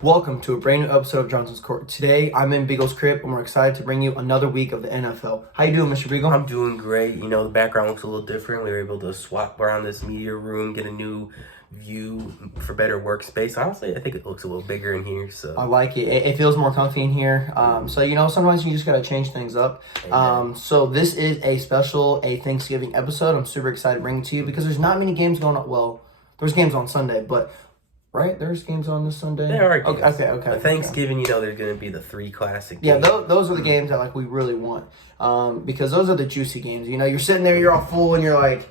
Welcome to a brand new episode of Johnson's Court. Today, I'm in Biegel's crib, and we're excited to bring you another week of the NFL. How you doing, Mr. Biegel? I'm doing great. You know, the background looks a little different. We were able to swap around this media room, get a new view for better workspace. Honestly, I think it looks a little bigger in here. So I like it. It feels more comfy in here. Sometimes you just gotta change things up. So this is a Thanksgiving episode. I'm super excited to bring it to you because there's not many games going on. Well, there's games on Sunday, but right? There's games on this Sunday? There are games. Okay. But Thanksgiving, there's going to be the three classic games. Yeah, those are the games that we really want. Because those are the juicy games. You're sitting there, you're all full, and you're like,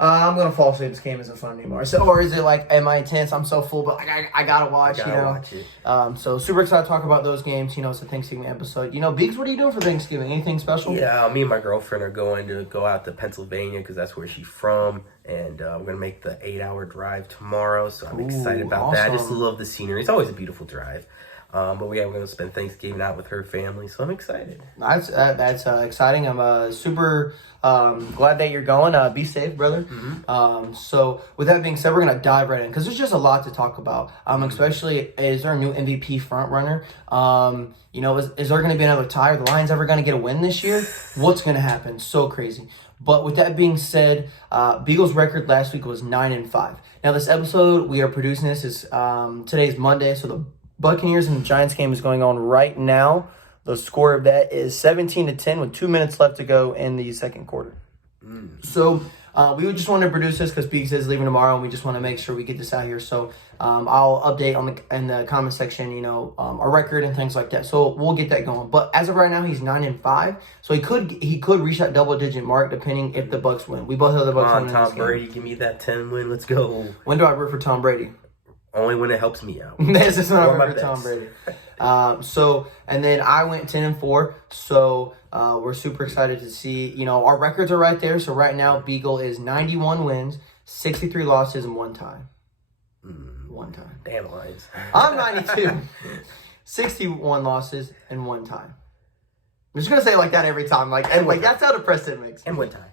I'm going to fall asleep. This game isn't fun anymore. So, or is it am I intense? I'm so full, but I got to watch, watch it. So super excited to talk about those games. It's a Thanksgiving episode. Biggs, what are you doing for Thanksgiving? Anything special? Yeah, me and my girlfriend are going to go out to Pennsylvania because that's where she's from. And we're going to make the 8-hour drive tomorrow. So I'm excited about that. I just love the scenery. It's always a beautiful drive. But we're going to spend Thanksgiving out with her family. So I'm excited. That's exciting. I'm super glad that you're going. Be safe, brother. Mm-hmm. So with that being said, we're going to dive right in because there's just a lot to talk about. Especially, is there a new MVP front runner? Is there going to be another tie? Are the Lions ever going to get a win this year? What's going to happen? So crazy. But with that being said, Biegel's record last week was 9-5. Now, this episode we are producing this is today's Monday, so the Buccaneers and the Giants game is going on right now. The score of that is 17-10 with 2 minutes left to go in the second quarter. So we would just want to produce this because Biggs is leaving tomorrow, and we just want to make sure we get this out here. So I'll update in the comment section, our record and things like that. So we'll get that going. But as of right now, he's 9-5. So he could reach that double-digit mark depending if the Bucs win. We both have the Bucs winning. Tom Brady, give me that 10 win. Let's go. When do I root for Tom Brady? Only when it helps me out. This is when I root for Tom Brady. And then I went 10-4. So we're super excited to see. Our records are right there. So right now, Biegel is 91 wins, 63 losses, and 1 tie. One tie. Damn Lions. I'm 92. 61 losses and 1 tie. I'm just gonna say it like that every time. That's how depressed it makes. And 1 tie.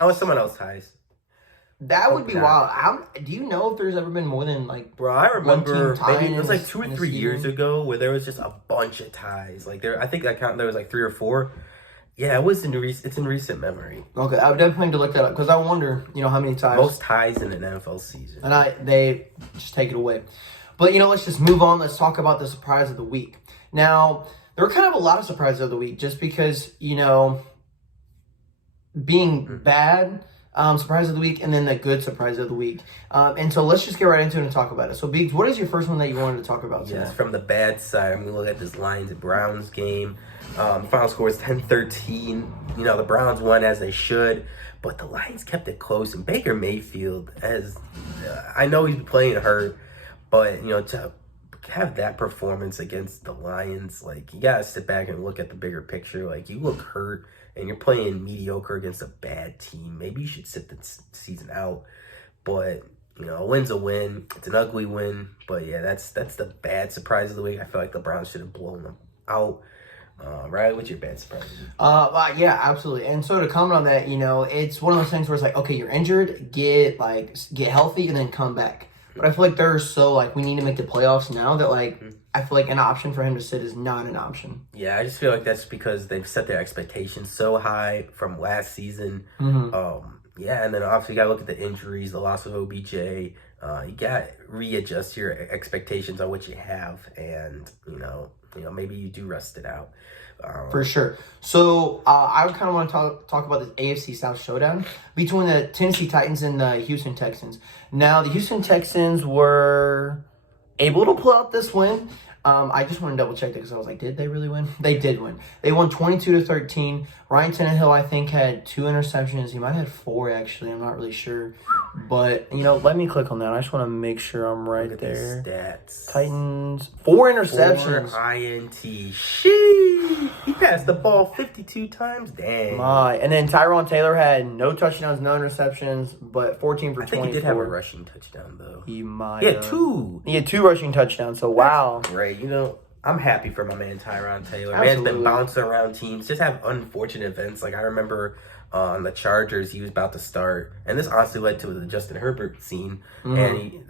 I want someone else ties. That would be wild. Do you know if there's ever been more than Bro, I remember maybe it was 2 or 3 years ago where there was just a bunch of ties. I think I counted there was 3 or 4. Yeah, it's in recent memory. Okay, I would definitely need to look that up because I wonder, how many ties. Most ties in an NFL season. And they just take it away. But let's just move on. Let's talk about the surprise of the week. Now, there were kind of a lot of surprises of the week just because, being bad. Surprise of the week, and then the good surprise of the week. And so let's just get right into it and talk about it. So, Biggs, what is your first one that you wanted to talk about today? Yes, from the bad side, I'm going to look at this Lions and Browns game. Final score is 10-13. The Browns won as they should, but the Lions kept it close. And Baker Mayfield, I know he's playing hurt, but, to have that performance against the Lions, you got to sit back and look at the bigger picture. You look hurt. And you're playing mediocre against a bad team. Maybe you should sit the season out. But, a win's a win. It's an ugly win. But, yeah, that's the bad surprise of the week. I feel like the Browns should have blown them out. Right? What's your bad surprise? Yeah, absolutely. And so to comment on that, it's one of those things where it's okay, you're injured, get healthy, and then come back. But I feel like they're so, we need to make the playoffs now that, I feel like an option for him to sit is not an option. Yeah, I just feel like that's because they've set their expectations so high from last season. Yeah, and then obviously you got to look at the injuries, the loss of OBJ. You got to readjust your expectations on what you have, and, maybe you do rest it out. For sure. So I kind of want to talk about this AFC South showdown between the Tennessee Titans and the Houston Texans. Now, the Houston Texans were able to pull out this win. I just want to double check that because I was like, did they really win? They did win. They won 22-13. Ryan Tannehill, I think, had 2 interceptions. He might have had 4, actually. I'm not really sure. But, let me click on that. I just want to make sure I'm right there. Stats. Titans, 4 interceptions. 4 INT. Sheesh. He passed the ball 52 times. Dang. My. And then Tyrone Taylor had no touchdowns, no interceptions, but 14 for 24. I think he did have a rushing touchdown, though. He might. Yeah, 2. He had 2 rushing touchdowns, so wow. That's great. I'm happy for my man Tyrone Taylor. Absolutely. Man's been bouncing around teams. Just have unfortunate events. I remember on the Chargers. He was about to start, and this honestly led to the Justin Herbert scene, and he,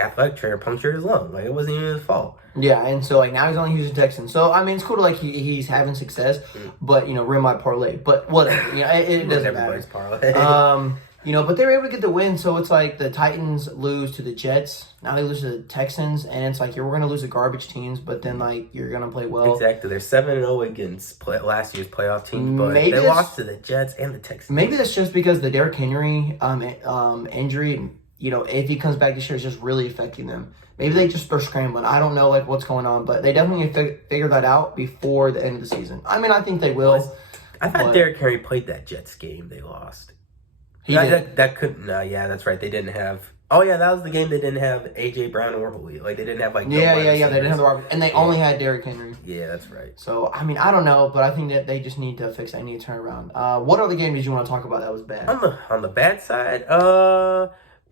athletic trainer punctured his lung. Like, it wasn't even his fault. Yeah, and so like now he's on Houston Texans. So I mean, it's cool to like he's having success, but ruin my parlay. But whatever, it doesn't matter. Parlay. But they were able to get the win. So it's like the Titans lose to the Jets. Now they lose to the Texans, and it's like we're gonna lose the garbage teams, but then like you're gonna play well. Exactly, they're 7-0 against last year's playoff teams, but they lost to the Jets and the Texans. Maybe that's just because the Derrick Henry injury. If he comes back this year, it's just really affecting them. Maybe they're scrambling. I don't know what's going on, but they definitely need to figure that out before the end of the season. I mean, I think they will. I thought Derrick Henry played that Jets game. They lost. That couldn't. Yeah, that's right. They didn't have. Oh yeah, that was the game they didn't have AJ Brown or Julio. Like they didn't have like. Yeah. They didn't have the Robert, and they only had Derrick Henry. Yeah, that's right. So I mean, I don't know, but I think that they just need to fix that. Need to turn around. What other game did you want to talk about that was bad? On the bad side,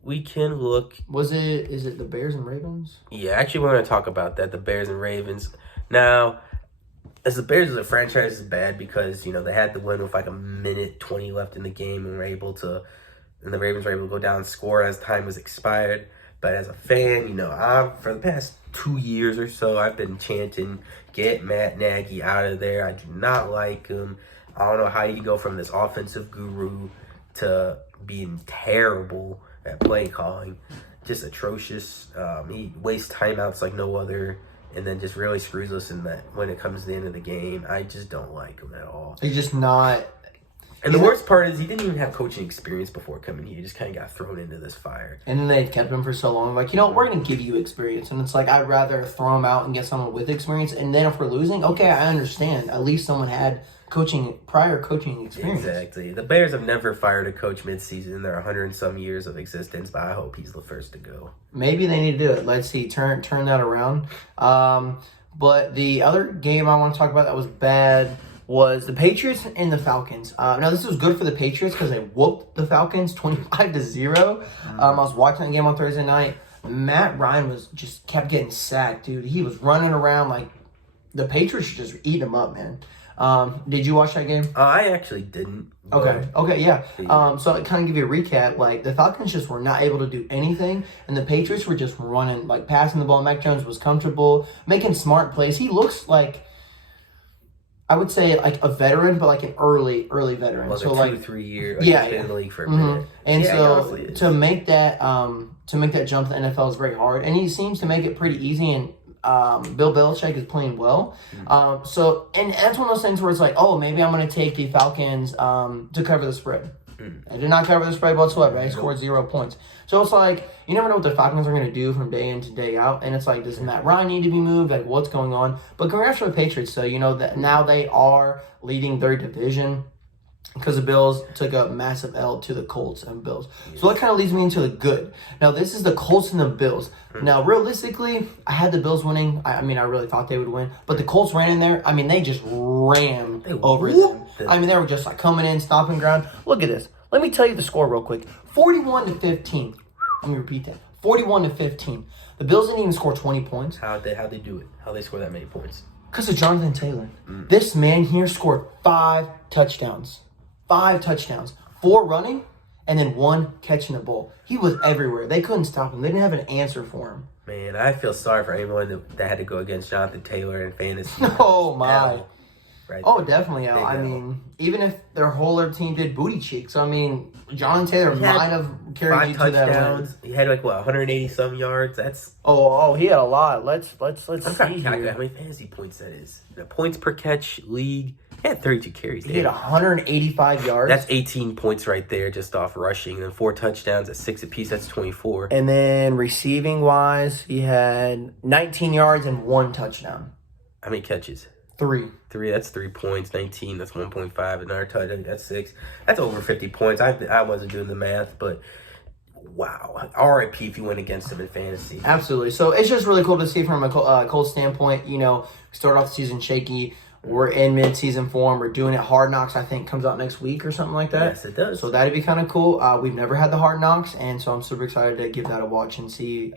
we can look. Is it the Bears and Ravens? Yeah, actually, we're going to talk about that. The Bears and Ravens. Now, as the Bears as a franchise is bad because they had the win with like a minute 20 left in the game and the Ravens were able to go down and score as time was expired. But as a fan, for the past 2 years or so, I've been chanting, "Get Matt Nagy out of there." I do not like him. I don't know how you go from this offensive guru to being terrible at play calling, just atrocious. He wastes timeouts like no other, and then just really screws us in that when it comes to the end of the game. I just don't like him at all. He's just not. And the worst part is he didn't even have coaching experience before coming here. He just kind of got thrown into this fire. And then they've kept him for so long. Like, we're going to give you experience. And it's like, I'd rather throw him out and get someone with experience. And then if we're losing, okay, I understand. At least someone had prior coaching experience. Exactly. The Bears have never fired a coach midseason in their 100 and some years of existence, but I hope he's the first to go. Maybe they need to do it. Let's see. Turn that around. But the other game I want to talk about that was bad was the Patriots and the Falcons. Now, this was good for the Patriots because they whooped the Falcons 25-0. I was watching the game on Thursday night. Matt Ryan just kept getting sacked, dude. He was running around like the Patriots just eating him up, man. Did you watch that game? I actually didn't. Okay, yeah. So I kind of give you a recap. Like, the Falcons just were not able to do anything, and the Patriots were just running, like, passing the ball. Mac Jones was comfortable, making smart plays. He looks like, I would say, like a veteran, but like an early veteran. Well, so 2 like to 3 year, been in the league for a minute. And so to make that jump to the NFL is very hard, and he seems to make it pretty easy. And Bill Belichick is playing well. And that's one of those things where it's like, oh, maybe I'm going to take the Falcons to cover the spread. I did not cover the spread whatsoever. I scored 0 points. So it's like, you never know what the Falcons are going to do from day in to day out. And it's like, does Matt Ryan need to be moved? Like, what's going on? But congrats for the Patriots. So, that now they are leading their division because the Bills took a massive L to the Colts and Bills. So that kind of leads me into the good. Now, this is the Colts and the Bills. Now, realistically, I had the Bills winning. I really thought they would win. But the Colts ran in there. They just rammed over them. They were just like coming in, stopping ground. Look at this. Let me tell you the score real quick. 41-15. Let me repeat that. 41-15. The Bills didn't even score 20 points. How'd they do it? How'd they score that many points? Because of Jonathan Taylor. This man here scored 5 touchdowns. 5 touchdowns. 4 running, and then 1 catching the ball. He was everywhere. They couldn't stop him. They didn't have an answer for him. Man, I feel sorry for anyone that had to go against Jonathan Taylor in fantasy. Oh, my. Right. Oh, definitely. Even if their whole other team did booty cheeks, Jonathan Taylor might have carried you to that win. He had 180 some yards. That's he had a lot. Let's see how many fantasy points that is. The points per catch league. He had 32 carries. He had 185 yards. That's 18 points right there just off rushing. And 4 touchdowns at 6 apiece. That's 24. And then receiving wise, he had 19 yards and 1 touchdown. How many catches? 3. That's 3 points. 19. That's 1.5. Another touchdown. That's 6. That's over 50 points. I wasn't doing the math, but wow. RIP if you went against him in fantasy. Absolutely. So it's just really cool to see from a Colts standpoint. Start off the season shaky. We're in mid-season form. We're doing it. Hard Knocks, I think, comes out next week or something like that. Yes, it does. So that'd be kind of cool. We've never had the Hard Knocks, and so I'm super excited to give that a watch and see,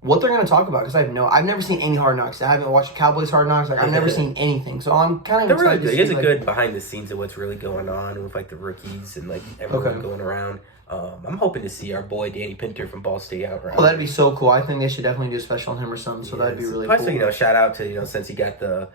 what they're going to talk about, because I've never seen any Hard Knocks. I haven't watched Cowboys Hard Knocks. Like, I've never seen anything. So I'm kind of They're really excited good. to see. It's a like, good behind the scenes of what's really going on with like the rookies and like everyone Okay. going around. I'm hoping to see our boy Danny Pinter from Ball State out around. Well, that'd be so cool. I think they should definitely do a special on him or something. So that'd be really Plus, cool. shout out to since he got the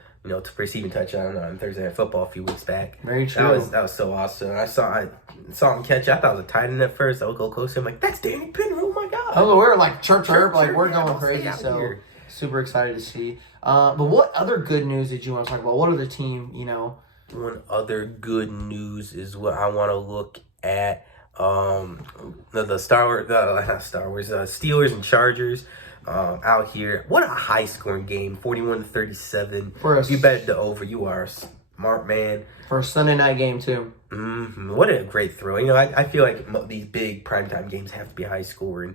receiving touchdown on Thursday Night Football a few weeks back. Very true. That was so awesome. I saw him catch. I thought it was a tight end at first. I would go close to him like, that's Danny Pinter. Oh my god. Oh, we're like chirp, like we're yeah, going crazy. out So here. super excited to see. But what other good news did you want to talk about? What other team? One other good news is what I want to look at. The Steelers and Chargers out here. What a high scoring game, 41-37. You bet the over. You are a smart man. For a Sunday night game too. What a great thrill. I feel like these big primetime games have to be high scoring.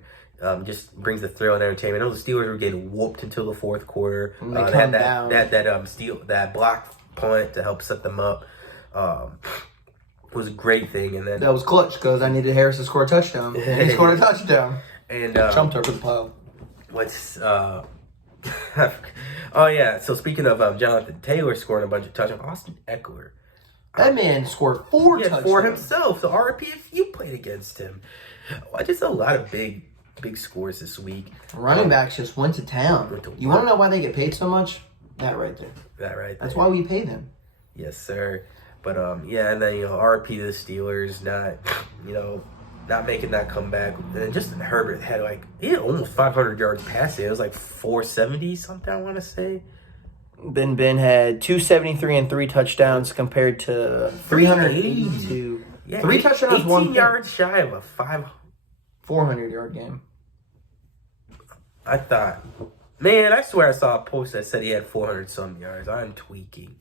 Just brings the thrill and entertainment. I know the Steelers were getting whooped until the fourth quarter. They had down. that block punt to help set them up. It was a great thing, and then That was clutch because I needed Harris to score a touchdown. And he scored a touchdown. and Jumped over the pile. what's oh yeah. So speaking of Jonathan Taylor scoring a bunch of touchdowns, Austin Eckler. That man scored 4 touchdowns. For himself. So RP if you played against him. Just a lot of big scores this week. Running backs just went to town. You want to know why they get paid so much? That right there. That's why we pay them. Yes, sir. But and then RP the Steelers not making that comeback. And just Herbert had almost 500 yards passing. It was like 470 something, I want to say. Ben had 273 and 3 touchdowns compared to 382. Yeah, 3 touchdowns, 18 1 yards shy of a 400-yard game. I thought, man, I swear I saw a post that said he had 400 some yards. I'm tweaking.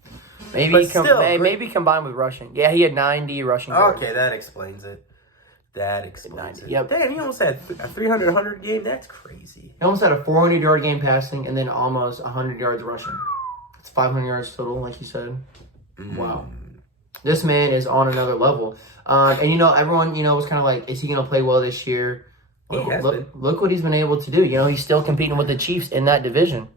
Maybe combined with rushing. Yeah, he had 90 rushing yards. Okay, that explains it. It. Yep. Damn, he almost had a 300, 100 game. That's crazy. He almost had a 400-yard game passing and then almost 100 yards rushing. It's 500 yards total, like you said. Wow. This man is on another level. And, everyone, was kind of like, is he going to play well this year? Look what he's been able to do. He's still competing with the Chiefs in that division.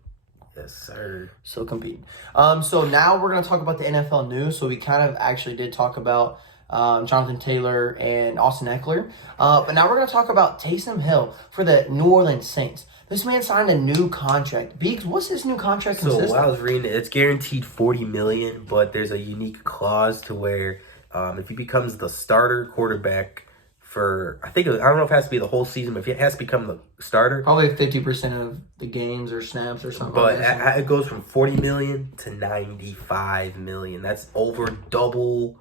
Yes, sir. Still competing. So now we're going to talk about the NFL news. So we kind of actually did talk about Jonathan Taylor and Austin Eckler. But now we're going to talk about Taysom Hill for the New Orleans Saints. This man signed a new contract. Beeks, what's this new contract consist of? So I was reading it, it's guaranteed $40 million, but there's a unique clause to where if he becomes the starter quarterback for, I don't know if it has to be the whole season, but if it has to become the starter. Probably 50% of the games or snaps or something. But it goes from $40 million to $95 million. That's over double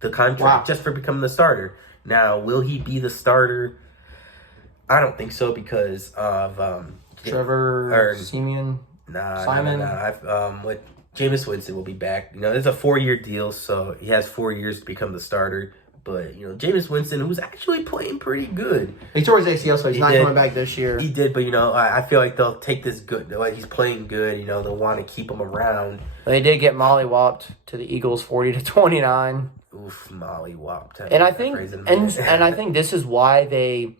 the contract just for becoming the starter. Now, will he be the starter? I don't think so because of Trevor Simeon. Simon. What Jameis Winston will be back. It's a 4-year deal, so he has 4 years to become the starter. But Jameis Winston, who's actually playing pretty good, he tore his ACL, so he's not coming back this year. He did, but I feel like they'll take this good. Like he's playing good. They'll want to keep him around. They did get mollywopped to the Eagles, 40-29. Oof, mollywopped. And I think, and I think this is why they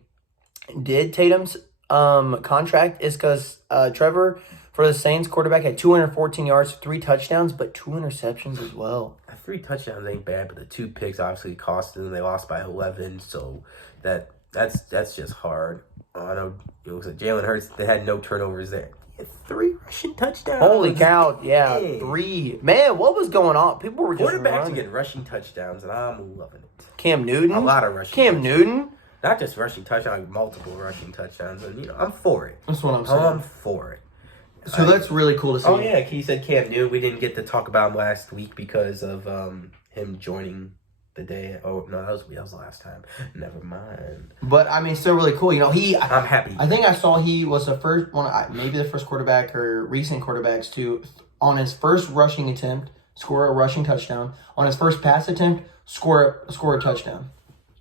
did Tatum's contract is because Trevor for the Saints quarterback had 214 yards, 3 touchdowns, but 2 interceptions as well. 3 touchdowns ain't bad, but the 2 picks obviously cost them. They lost by 11, so that's just hard. I know Jalen Hurts. They had no turnovers there. He had 3 rushing touchdowns. Holy cow! Yeah, 3. Man, what was going on? People were just quarterbacks are getting rushing touchdowns, and I'm loving it. Cam Newton, a lot of rushing. Cam Newton. Not just rushing touchdowns, multiple rushing touchdowns. And, I'm for it. That's what I'm saying. I'm for it. So that's really cool to see. Oh, yeah. He said Cam Newton. We didn't get to talk about him last week because of him joining the day. Oh, no, that was the last time. Never mind. But, still really cool. I'm happy. I think I saw he was the first one, maybe the first quarterback or recent quarterbacks to, on his first rushing attempt, score a rushing touchdown. On his first pass attempt, score a touchdown.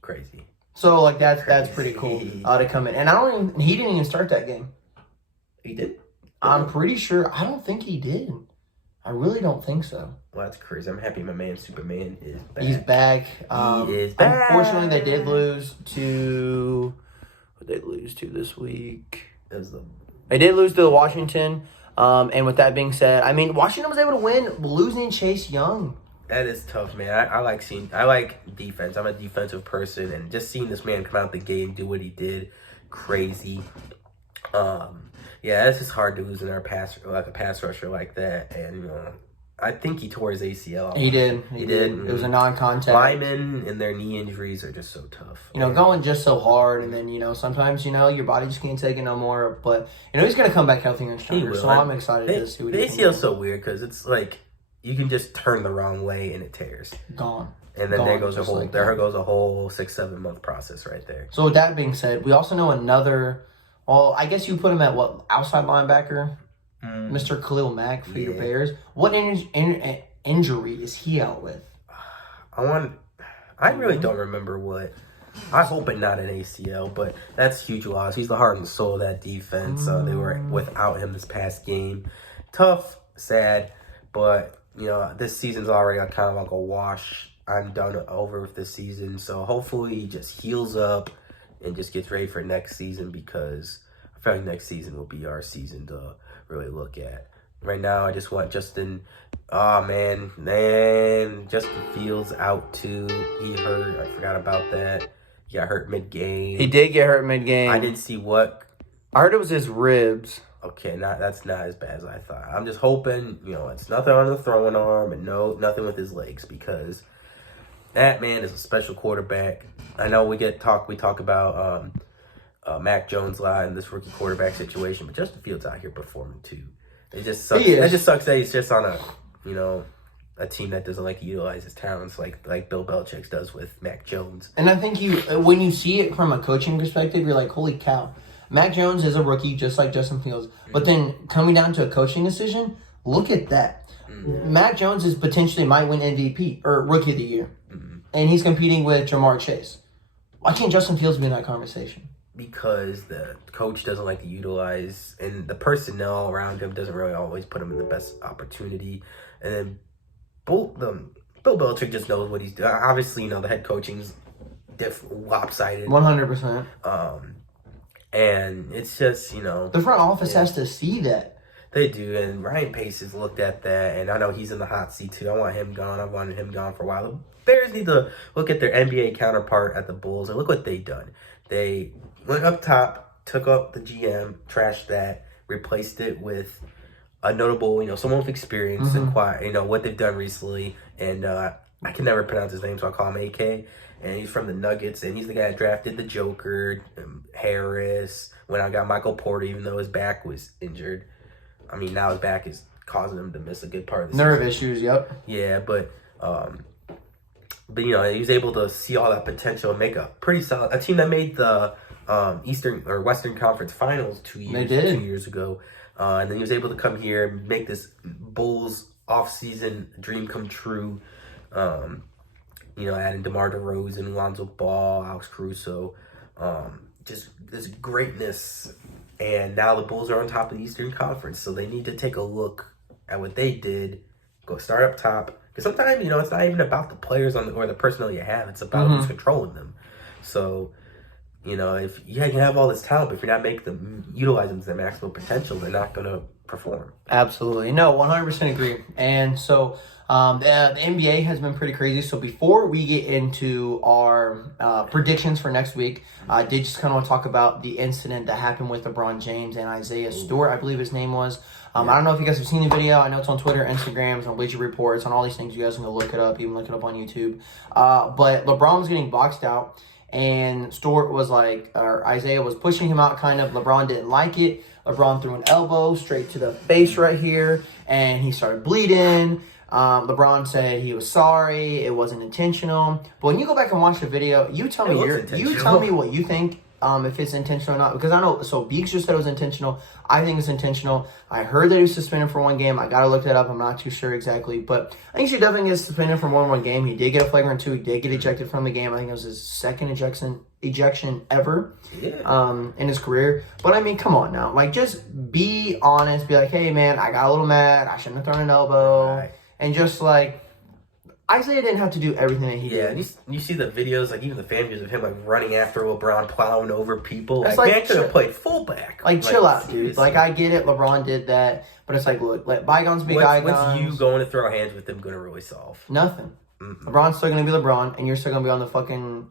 Crazy. So that's pretty cool to come in, and he didn't even start that game. He did? I'm pretty sure. I don't think he did. I really don't think so. Well, that's crazy. I'm happy my man Superman is back. He's back. He is back. Unfortunately, they did lose to. What did they lose to this week? It was the They did lose to Washington. And with that being said, I mean, Washington was able to win losing Chase Young. That is tough, man. I like defense. I'm a defensive person, and just seeing this man come out the game, do what he did, crazy. Yeah, it's just hard to lose in our pass rusher like that. And I think he tore his ACL. He did. He did. It was a non-contact. Linemen and their knee injuries are just so tough. Going just so hard, and then sometimes your body just can't take it no more. But he's gonna come back healthier and stronger. So I'm excited to see what he can do. The ACL is so weird because it's like you can just turn the wrong way and it tears. Gone. And then there goes a whole 6-7 month process right there. So with that being said, we also know another. Well, I guess you put him at what, outside linebacker, Mr. Khalil Mack for your Bears. What injury is he out with? I really don't remember what. I hope it not an ACL, but that's huge loss. He's the heart and soul of that defense. They were without him this past game. Tough, sad, but this season's already kind of like a wash. I'm done over with this season, so hopefully he just heals up and just gets ready for next season, because I feel like next season will be our season to really look at. Right now, I just want Justin. Oh, man, Justin Fields out too. He hurt. I forgot about that. He got hurt mid-game. He did get hurt mid-game. I didn't see what. I heard it was his ribs. Okay, that's not as bad as I thought. I'm just hoping, it's nothing on the throwing arm and nothing with his legs, because that man is a special quarterback. I know we talk about Mac Jones a lot in this rookie quarterback situation, but Justin Fields out here performing too. It just sucks. It just sucks that he's just on a team that doesn't like to utilize his talents like Bill Belichick does with Mac Jones. And I think when you see it from a coaching perspective, you're like, holy cow. Mac Jones is a rookie just like Justin Fields. But then coming down to a coaching decision, look at that. Mac Jones might win MVP or Rookie of the Year. And he's competing with Jamar Chase. Why can't Justin Fields be in that conversation? Because the coach doesn't like to utilize, and the personnel around him doesn't really always put him in the best opportunity. And then Bill Belichick just knows what he's doing. Obviously, the head coaching's lopsided. 100%. And it's just, the front office has to see that. They do, and Ryan Pace has looked at that, and I know he's in the hot seat too. I want him gone. I've wanted him gone for a while. The Bears need to look at their NBA counterpart at the Bulls, and look what they've done. They went up top, took up the GM, trashed that, replaced it with a notable, someone with experience and what they've done recently. And I can never pronounce his name, so I call him AK. And he's from the Nuggets, and he's the guy that drafted the Joker, Harris. When I got Michael Porter, even though his back was injured. I mean, now his back is causing him to miss a good part of the season. Nerve issues, yep. Yeah, but he was able to see all that potential and make a pretty solid, a team that made the Eastern or Western Conference Finals 2 years ago. And then he was able to come here and make this Bulls off-season dream come true. Adding DeMar DeRozan, Lonzo Ball, Alex Caruso, just this greatness. And now the Bulls are on top of the Eastern Conference, so they need to take a look at what they did, go start up top. Because sometimes, it's not even about the players or the personnel you have. It's about who's controlling them. So, if you can have all this talent, but if you're not making them utilize them to their maximum potential, they're not going to perform. Absolutely. No, 100% agree. And so the NBA has been pretty crazy. So before we get into our predictions for next week, I did just kind of want to talk about the incident that happened with LeBron James and Isaiah Stewart, I believe his name was. I don't know if you guys have seen the video. I know it's on Twitter, Instagram, it's on Bleacher Report, it's on all these things. You guys can go look it up, even look it up on YouTube. But LeBron was getting boxed out, and Stewart was or Isaiah was pushing him out kind of. LeBron didn't like it. LeBron threw an elbow straight to the face right here, and he started bleeding. LeBron said he was sorry, it wasn't intentional. But when you go back and watch the video, you tell me what you think. If it's intentional or not, because I know, so Beeks just said it was intentional. I think it's intentional. I heard that he was suspended for one game. I got to look that up. I'm not too sure exactly, but I think he definitely gets suspended for more than one game. He did get a flagrant 2. He did get ejected from the game. I think it was his second ejection ever in his career. But I mean, come on now. Just be honest. Be like, hey, man, I got a little mad. I shouldn't have thrown an elbow. Right. And just I Isaiah didn't have to do everything that he Yeah, did. and you see the videos, like even the fan views of him like running after LeBron, plowing over people. It's Like, man could have played fullback. Like, chill out, dude. seriously. Like, I get it. LeBron did that. But it's like, look, let bygones be bygones. What's you going to throw hands with them going to really solve? Nothing. Mm-mm. LeBron's still going to be LeBron, and you're still going to be on the fucking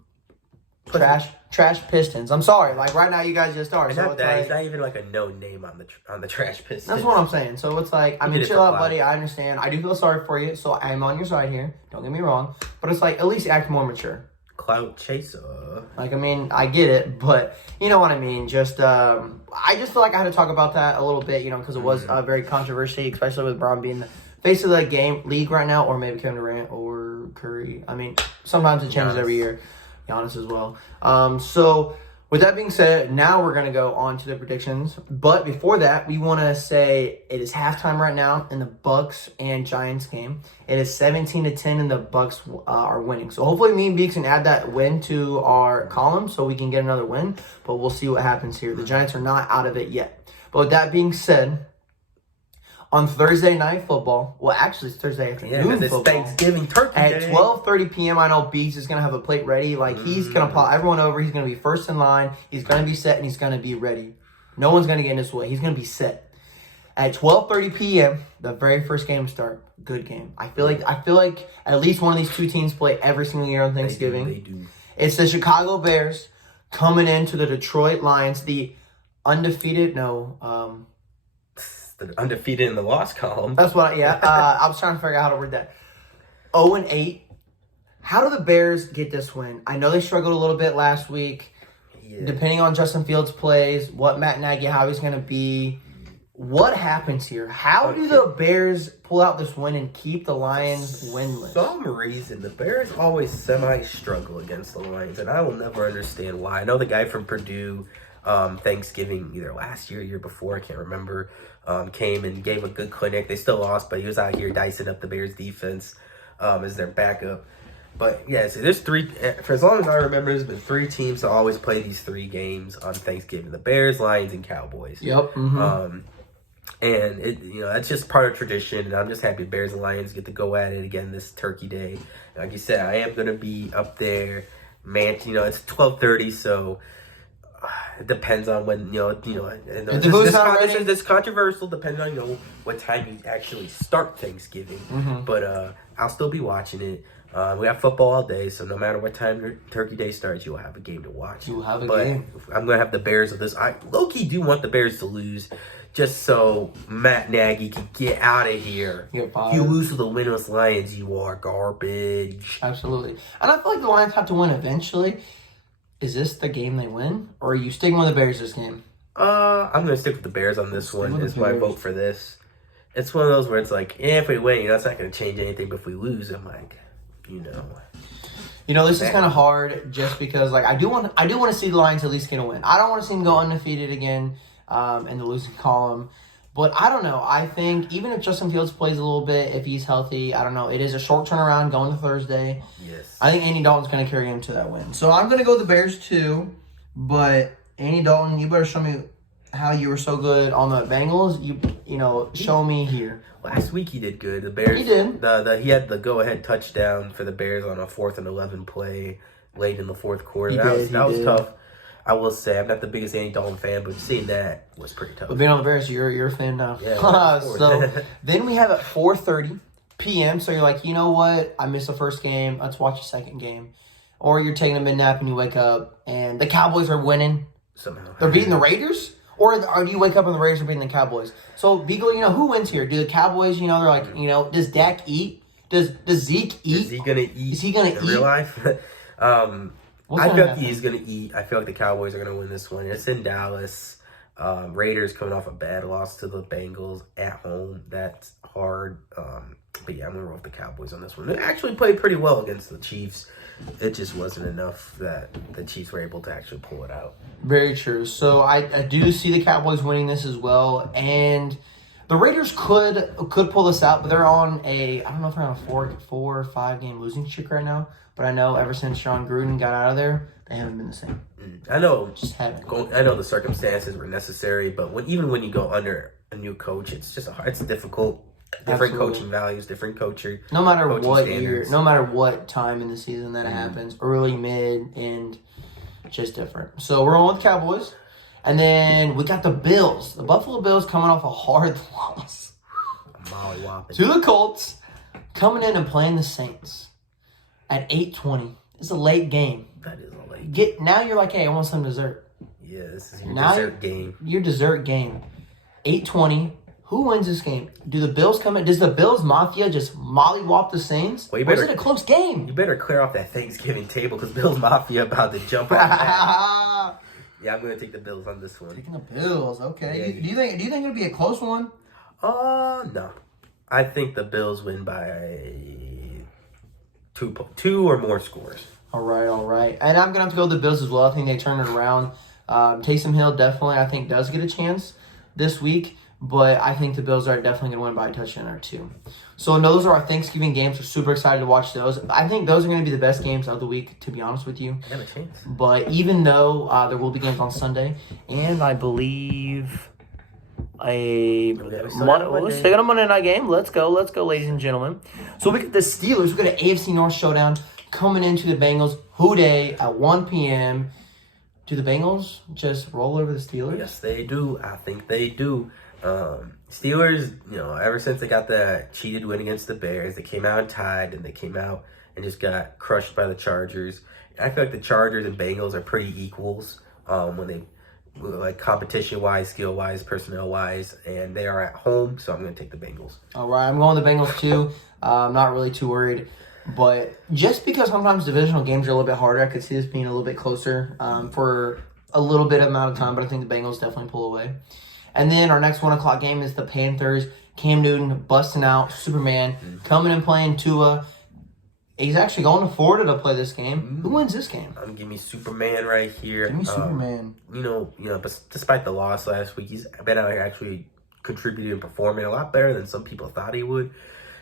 trash Pistons. I'm sorry. Like, right now, you guys just are. And So not it's that, like, he's not even like a known name on the trash Pistons. that's what I'm saying. So it's like, I He mean, did it chill for out, clout. buddy. I understand. I do feel sorry for you, so I'm on your side here. Don't get me wrong. But it's like, at least act more mature. Clout chaser. Like, I mean, I get it, but you know what I mean. Just, I just feel like I had to talk about that a little bit, you know, because it was very controversial, especially with Braun being the face of the league right now, or maybe Kevin Durant or Curry. I mean, sometimes it changes every year. Giannis as well. So with that being said, now we're going to go on to the predictions. But before that, we want to say it is halftime right now in the Bucs and Giants game. It is 17-10 and the Bucs are winning. So hopefully me and Beeks can add that win to our column so we can get another win. But we'll see what happens here. The Giants are not out of it yet. But with that being said, on Thursday night football, well, actually it's Thursday afternoon it's football. Thanksgiving turkey At day. 12:30 p.m., I know Beats is going to have a plate ready. Like, he's going to pop everyone over. He's going to be first in line. He's going to be set, and he's going to be ready. No one's going to get in his way. He's going to be set. At 12:30 p.m., the very first game start. Good game. I feel like at least one of these two teams play every single year on Thanksgiving. They do. It's the Chicago Bears coming into the Detroit Lions, the undefeated, The undefeated in the loss column. That's what, I was trying to figure out how to word that. 0-8. How do the Bears get this win? I know they struggled a little bit last week. Yeah. Depending on Justin Fields' plays, what Matt Nagy, how he's going to be. What happens here? How do the Bears pull out this win and keep the Lions winless? For some reason, the Bears always semi-struggle against the Lions, and I will never understand why. I know the guy from Purdue, Thanksgiving, either last year or year before, I can't remember, came and gave a good clinic. They still lost, but he was out here dicing up the Bears defense as their backup. But yeah, so there's three, for as long as I remember, there's been three teams that always play these three games on Thanksgiving: the Bears, Lions, and Cowboys. Yep. Mm-hmm. And that's just part of tradition, and I'm just happy Bears and Lions get to go at it again this Turkey Day. Like you said, I am gonna be up there, man. It's 12:30, so it depends on when this controversial, depending on what time you actually start Thanksgiving. Mm-hmm. But I'll still be watching it. We have football all day, so no matter what time Turkey Day starts, you'll have a game to watch. You'll have a game. I'm gonna have the Bears of this. I low-key do want the Bears to lose, just so Matt Nagy can get out of here. You lose to the winless Lions, you are garbage. Absolutely. And I feel like the Lions have to win eventually. Is this the game they win? Or are you sticking with the Bears this game? I'm going to stick with the Bears on this one. It's my vote for this. It's one of those where it's like, if we win, it's not going to change anything, but if we lose, I'm like, this is kind of hard just because, like, I do want to see the Lions at least get a win. I don't want to see them go undefeated again in the losing column. But I don't know. I think even if Justin Fields plays a little bit, if he's healthy, I don't know. It is a short turnaround going to Thursday. Yes. I think Andy Dalton's going to carry him to that win. So I'm going to go the Bears too. But Andy Dalton, you better show me how you were so good on the Bengals. Show me here. Last week he did good. The Bears. He did. He had the go-ahead touchdown for the Bears on a 4th and 11 play late in the fourth quarter. That was tough. I will say I'm not the biggest Andy Dalton fan, but seeing that was pretty tough. But being on the Bears, you're a fan now. Yeah. So then we have at 4:30 p.m. So you're like, you know what? I missed the first game. Let's watch the second game. Or you're taking a mid-nap and you wake up and the Cowboys are winning. Somehow. They're beating the Raiders? Or do you wake up and the Raiders are beating the Cowboys? So, Beagle, who wins here? Do the Cowboys, they're like, does Dak eat? Does Zeke eat? Is he going to eat? Is he going to eat? In real life? What's I gonna feel like happen? he's going to eat. I feel like the Cowboys are going to win this one. It's in Dallas. Raiders coming off a bad loss to the Bengals at home. That's hard. But yeah, I'm going to roll with the Cowboys on this one. They actually played pretty well against the Chiefs. It just wasn't enough that the Chiefs were able to actually pull it out. Very true. So I do see the Cowboys winning this as well. And the Raiders could pull this out, but they're on I don't know if they're on a 4 or 5 game losing streak right now. But I know ever since Sean Gruden got out of there, they haven't been the same. I know. Just haven't. I know the circumstances were necessary, but even when you go under a new coach, it's difficult. Different Absolutely. coaching values, different coaching. No matter coaching what standards. year, no matter what time in the season that it happens, early, mid, end, just different. So we're on with the Cowboys. And then we got the Bills. The Buffalo Bills coming off a hard loss Molly whopping. to the Colts, coming in and playing the Saints at 8:20. It's a late game. That is a late. Now you're like, hey, I want some dessert. Yeah, this is your Now dessert game. Your dessert game. 8:20. Who wins this game? Do the Bills come in? Does the Bills Mafia just mollywop the Saints? Well, or is it a close game? You better clear off that Thanksgiving table because Bills Mafia about to jump on that. Yeah, I'm gonna take the Bills on this one. Taking the Bills, okay. Yeah. Do you think it'll be a close one? No. I think the Bills win by two or more scores. All right. And I'm gonna have to go with the Bills as well. I think they turn it around. Taysom Hill definitely, I think, does get a chance this week, but I think the Bills are definitely gonna win by a touchdown or two. So those are our Thanksgiving games. We're super excited to watch those. I think those are gonna be the best games of the week, to be honest with you. I have a chance. But even though there will be games on Sunday, and I believe they got a Monday night game. Let's go, ladies and gentlemen. So we got the Steelers. We got an AFC North showdown coming into the Bengals. Who Day at 1 p.m. Do the Bengals just roll over the Steelers? Yes, they do. I think they do. Steelers, ever since they got the cheated win against the Bears, they came out tied, and they came out and just got crushed by the Chargers. I feel like the Chargers and Bengals are pretty equals when they like competition-wise, skill-wise, personnel-wise, and they are at home, so I'm going to take the Bengals. All right, I'm going with the Bengals too. I'm not really too worried. But just because sometimes divisional games are a little bit harder, I could see this being a little bit closer for a little bit amount of time, but I think the Bengals definitely pull away. And then our next 1 o'clock game is the Panthers. Cam Newton busting out, Superman, coming and playing Tua. He's actually going to Florida to play this game. Who wins this game? Give me Superman right here. Give me Superman. But despite the loss last week, he's been out here actually contributing and performing a lot better than some people thought he would.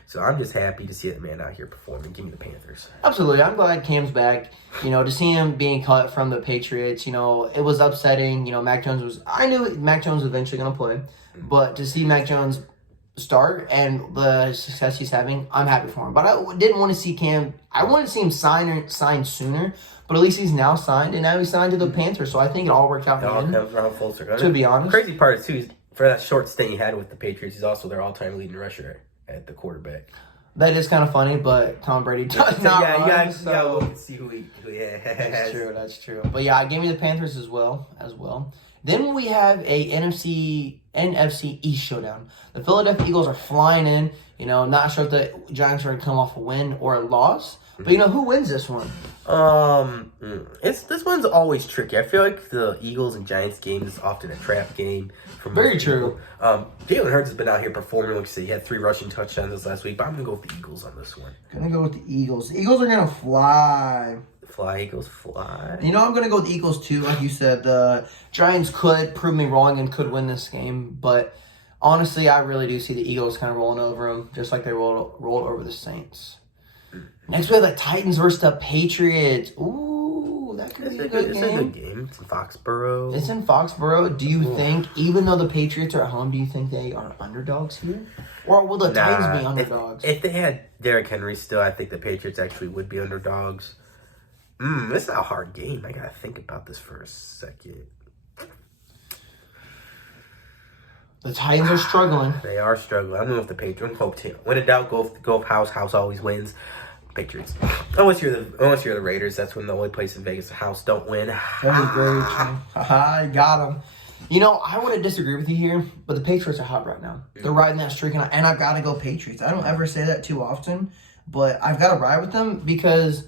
So I'm just happy to see that man out here performing. Give me the Panthers. Absolutely. I'm glad Cam's back. To see him being cut from the Patriots, it was upsetting. I knew Mac Jones was eventually going to play. But to see Mac Jones start and the success he's having, I'm happy for him. But I didn't want to see Cam. I wanted to see him sign sooner. But at least he's now signed, and now he's signed to the Panthers. So I think it all worked out. It all comes around full circle. To be honest. The crazy part is, too, is for that short stint he had with the Patriots, he's also their all-time leading rusher at the quarterback. That is kind of funny, but Tom Brady does not run. You gotta look and see who he has. That's true. But yeah, I gave me the Panthers as well. Then we have a NFC East showdown. The Philadelphia Eagles are flying in. Not sure if the Giants are going to come off a win or a loss. But who wins this one? This one's always tricky. I feel like the Eagles and Giants game is often a trap game. Very true. Jalen Hurts has been out here performing. Like you said, he had 3 rushing touchdowns this last week. But I'm gonna go with the Eagles on this one. Gonna go with the Eagles. The Eagles are gonna fly. Fly, Eagles, fly. I'm gonna go with the Eagles too. Like you said, the Giants could prove me wrong and could win this game, but honestly, I really do see the Eagles kind of rolling over them, just like they rolled over the Saints. Next, we have the Titans versus the Patriots. Ooh, that could be a good game. It's a good game. It's in Foxborough. It's in Foxborough. Do you think, even though the Patriots are at home, do you think they are underdogs here? Or will the Titans be underdogs? If they had Derrick Henry still, I think the Patriots actually would be underdogs. This is a hard game. I gotta think about this for a second. The Titans are struggling. They are struggling. I'm going with the Patriots. When in doubt, go with House. House always wins. Patriots. Unless you're the Raiders, that's when the only place in Vegas the House don't win. That is very true. I got them. I wouldn't disagree with you here, but the Patriots are hot right now. They're riding that streak, and I've got to go Patriots. I don't ever say that too often, but I've got to ride with them because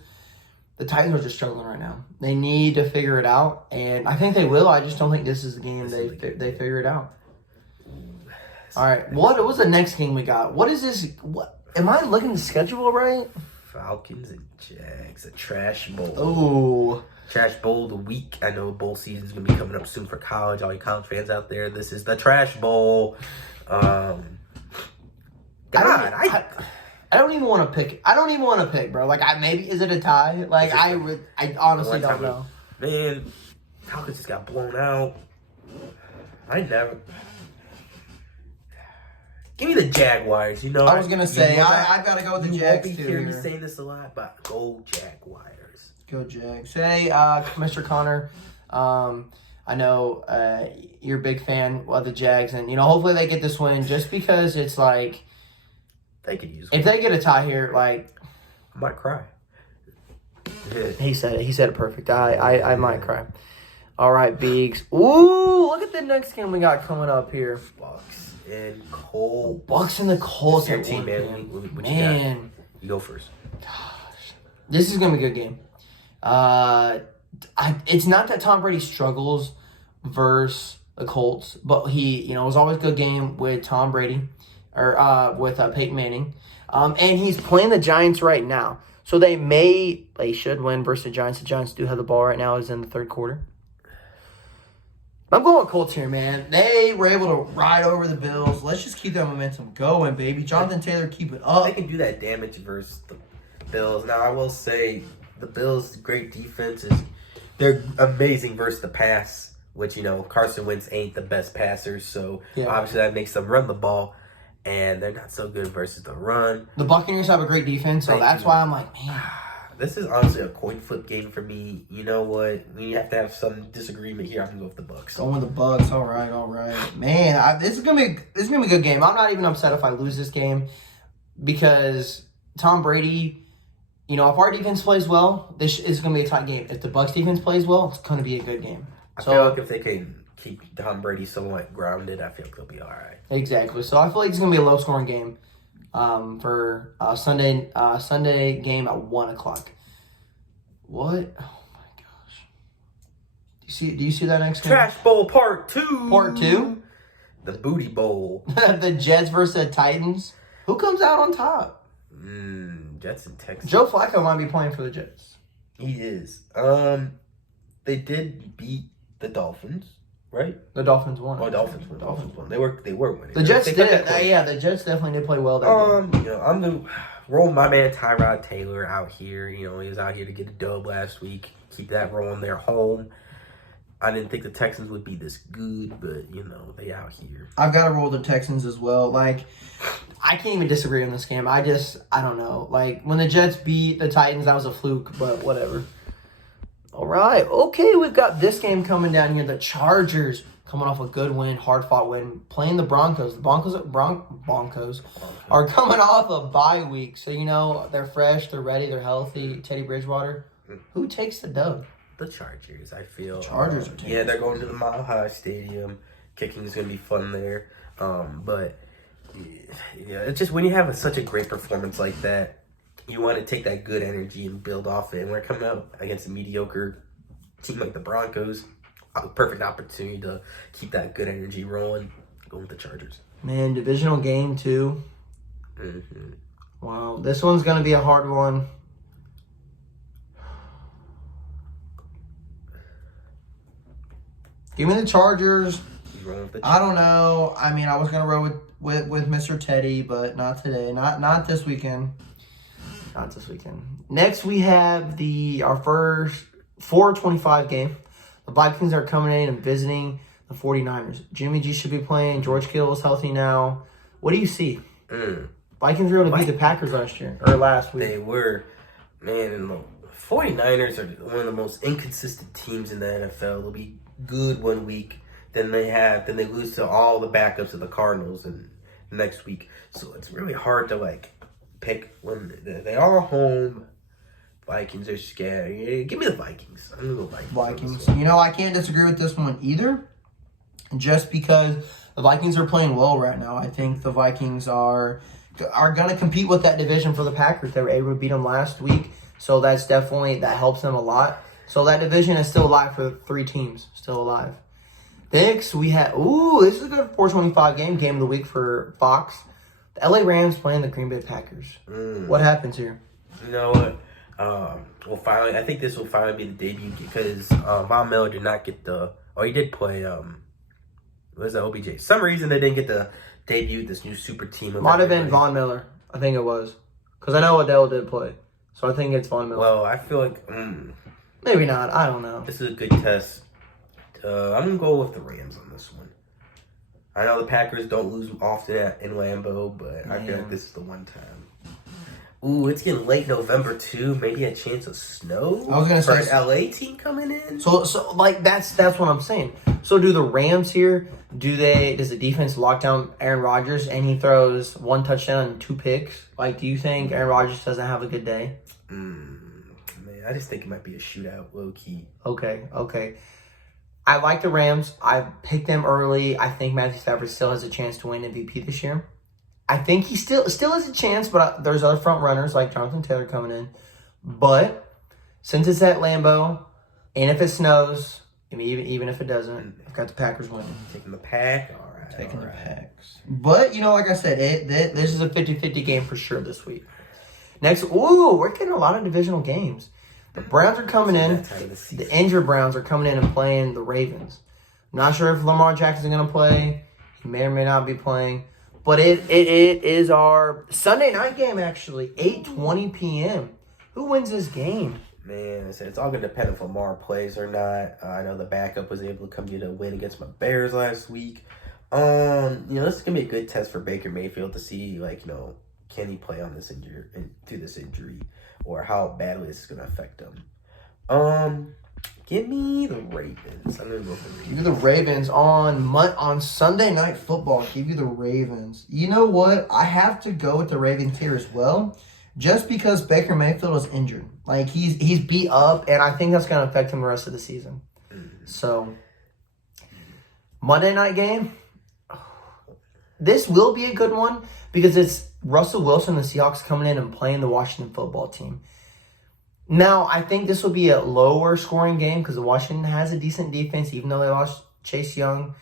the Titans are just struggling right now. They need to figure it out, and I think they will. I just don't think this is the game they figure it out. All right, what was the next game we got? What is this? What am I looking at the schedule right? Falcons and Jags, a trash bowl. Oh, trash bowl of the week. I know bowl season's gonna be coming up soon for college. All you college fans out there, this is the trash bowl. I don't even want to pick. I don't even want to pick, bro. Like, maybe is it a tie? Like, I honestly don't know. Man, Falcons just got blown out. Give me the Jaguars. You know, I was gonna say I gotta go with the Jags You too. won't be hearing me Here. saying this a lot, but go Jaguars. Go Jags. Say, Mr. Connor, I know you're a big fan of the Jags, and hopefully they get this win. Just because it's like they could use. If they get a tie here, like I might cry. Yeah. He said it. He said it perfect. I might cry. All right, Beegs. Ooh, look at the next game we got coming up here. Bucs and Colts. Bucs and the Colts. Your team, man. What you got? You go first. Gosh, this is gonna be a good game. It's not that Tom Brady struggles versus the Colts, but it was always a good game with Tom Brady or with Peyton Manning, and he's playing the Giants right now. So they should win versus the Giants. The Giants do have the ball right now. It's in the third quarter. I'm going with Colts here, man. They were able to ride over the Bills. Let's just keep that momentum going, baby. Jonathan Taylor, keep it up. They can do that damage versus the Bills. Now, I will say the Bills' great defense they're amazing versus the pass, which, Carson Wentz ain't the best passer. So, obviously, that makes them run the ball. And they're not so good versus the run. The Buccaneers have a great defense, so that's why I'm like, man. This is honestly a coin flip game for me. You know what? We have to have some disagreement here. I'm gonna go with the Bucs. Going with the Bucs. All right. Man, this is gonna be a good game. I'm not even upset if I lose this game because Tom Brady. If our defense plays well, this is gonna be a tight game. If the Bucs defense plays well, it's gonna be a good game. I feel like if they can keep Tom Brady somewhat grounded, I feel like they'll be all right. Exactly. So I feel like it's gonna be a low scoring game. For Sunday game at 1:00. What? Oh my gosh! Do you see that next game? Trash Bowl Part 2. Part 2. The Booty Bowl. The Jets versus the Titans. Who comes out on top? Jets and Texans. Joe Flacco might be playing for the Jets. He is. They did beat the Dolphins. Right? The Dolphins won. Oh, Dolphins won. They were winning. The Jets did. The Jets definitely did play well that game. I'm gonna roll my man Tyrod Taylor out here. He was out here to get a dub last week. Keep that rolling their home. I didn't think the Texans would be this good, but they out here. I've got to roll the Texans as well. Like, I can't even disagree on this game. I don't know. Like, when the Jets beat the Titans, that was a fluke, but whatever. All right. Okay, we've got this game coming down here. The Chargers coming off a good win, hard-fought win, playing the Broncos. The Broncos are coming off a bye week. So, they're fresh, they're ready, they're healthy. Teddy Bridgewater. Who takes the dub? The Chargers, I feel. The Chargers are taking Yeah, they're going to the Mile High Stadium. Kicking is going to be fun there. But, it's just when you have such a great performance like that, you want to take that good energy and build off it. And we're coming up against a mediocre team like the Broncos. A perfect opportunity to keep that good energy rolling. Going with the Chargers. Man, divisional game, too. Mm-hmm. Wow. This one's going to be a hard one. Give me the Chargers. I don't know. I mean, I was going to roll with Mr. Teddy, but not today. Not this weekend. Not this weekend. Next, we have our first 4:25 game. The Vikings are coming in and visiting the 49ers. Jimmy G should be playing. George Kittle is healthy now. What do you see? Vikings were able to beat the Packers last week. They were. Man, and the 49ers are one of the most inconsistent teams in the NFL. They'll be good one week. Then they lose to all the backups of the Cardinals and next week. So it's really hard to, pick when they are home. Vikings are scary. Yeah, give me the Vikings. I'm going to go Vikings. I can't disagree with this one either. Just because the Vikings are playing well right now. I think the Vikings are going to compete with that division for the Packers. They were able to beat them last week. So that helps them a lot. So that division is still alive for 3 teams. Still alive. Next, we have... this is a good 4:25 game of the week for Fox. The LA Rams playing the Green Bay Packers. What happens here? You know what? Finally, I think this will finally be the debut because Von Miller did not get the... Oh, he did play... what was that, OBJ? Some reason they didn't get the debut, this new super team. Might have been Von Miller. I think it was. Because I know Odell did play. So I think it's Von Miller. Well, I feel like... Maybe not. I don't know. This is a good test. I'm going to go with the Rams on this one. I know the Packers don't lose often in Lambeau, but I feel Man. like this is the one time. Ooh, it's getting late November too. Maybe a chance of snow. I was gonna for say- an LA team coming in. So like that's what I'm saying. So do the Rams here? Does the defense lock down Aaron Rodgers and he throws 1 touchdown and 2 picks? Like, do you think Aaron Rodgers doesn't have a good day? Man, I just think it might be a shootout, low key. Okay. I like the Rams. I picked them early. I think Matthew Stafford still has a chance to win MVP this year. I think he still has a chance, but there's other front runners like Jonathan Taylor coming in. But since it's at Lambeau, and if it snows, I mean, even if it doesn't, I've got the Packers winning. Taking the Pack. All right. Taking the Packs. But, like I said, this is a 50-50 game for sure this week. Next, we're getting a lot of divisional games. The Browns are coming in. The injured Browns are coming in and playing the Ravens. I'm not sure if Lamar Jackson's going to play. He may or may not be playing. But it is our Sunday night game, actually. 8:20 p.m. Who wins this game? Man, it's all going to depend if Lamar plays or not. I know the backup was able to come get a win against my Bears last week. This is going to be a good test for Baker Mayfield to see, can he play on this through this injury, or how badly this is going to affect him. Give me the Ravens. I'm going to go for the Ravens. Give you the Ravens on Sunday Night Football. Give you the Ravens. You know what? I have to go with the Ravens here as well, just because Baker Mayfield was injured. Like, he's beat up, and I think that's going to affect him the rest of the season. So, Monday night game. This will be a good one because it's Russell Wilson and the Seahawks coming in and playing the Washington football team. Now, I think this will be a lower scoring game because Washington has a decent defense, even though they lost Chase Young.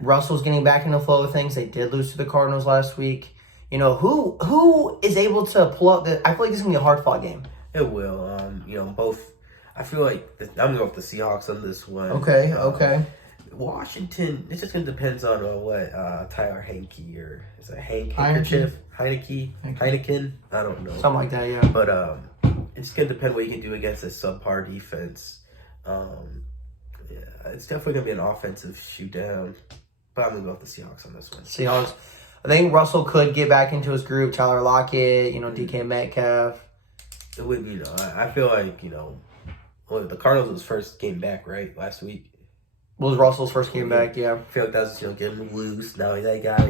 Russell's getting back in the flow of things. They did lose to the Cardinals last week. Who is able to pull up I feel like this is going to be a hard-fought game. It will. Both. I feel like I'm going to go with the Seahawks on this one. Okay. Washington, it just going to depends on what Tyler Hanke or is it Handkerchief? Heineken? I don't know. Something like that, yeah. But it's going to depend what you can do against a subpar defense. It's definitely going to be an offensive shoot-down. But I'm going to go with the Seahawks on this one. Seahawks. I think Russell could get back into his group. Tyler Lockett, DK Metcalf. It would, I feel like, the Cardinals was first game back, right, last week? Was Russell's first game back, yeah. I feel like that was, getting him loose. Now they got,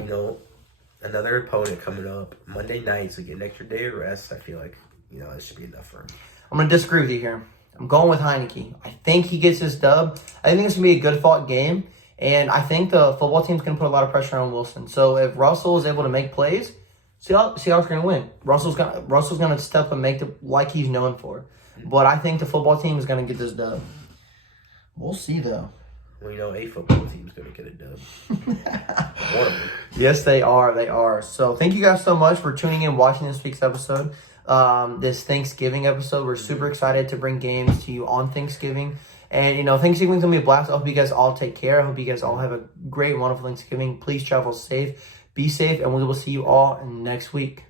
another opponent coming up Monday night, so get an extra day of rest. I feel like, it should be enough for him. I'm going to disagree with you here. I'm going with Heineke. I think he gets his dub. I think it's going to be a good-fought game, and I think the football team's going to put a lot of pressure on Wilson. So if Russell is able to make plays, Seahawks are going to win. Russell's going to step and make like he's known for. But I think the football team is going to get this dub. We'll see, though. Well, a football team's going to get a dub. One of them. Yes, they are. They are. So thank you guys so much for tuning in, watching this week's episode. This Thanksgiving episode. We're super excited to bring games to you on Thanksgiving. And, Thanksgiving's going to be a blast. I hope you guys all take care. I hope you guys all have a great, wonderful Thanksgiving. Please travel safe. Be safe. And we will see you all next week.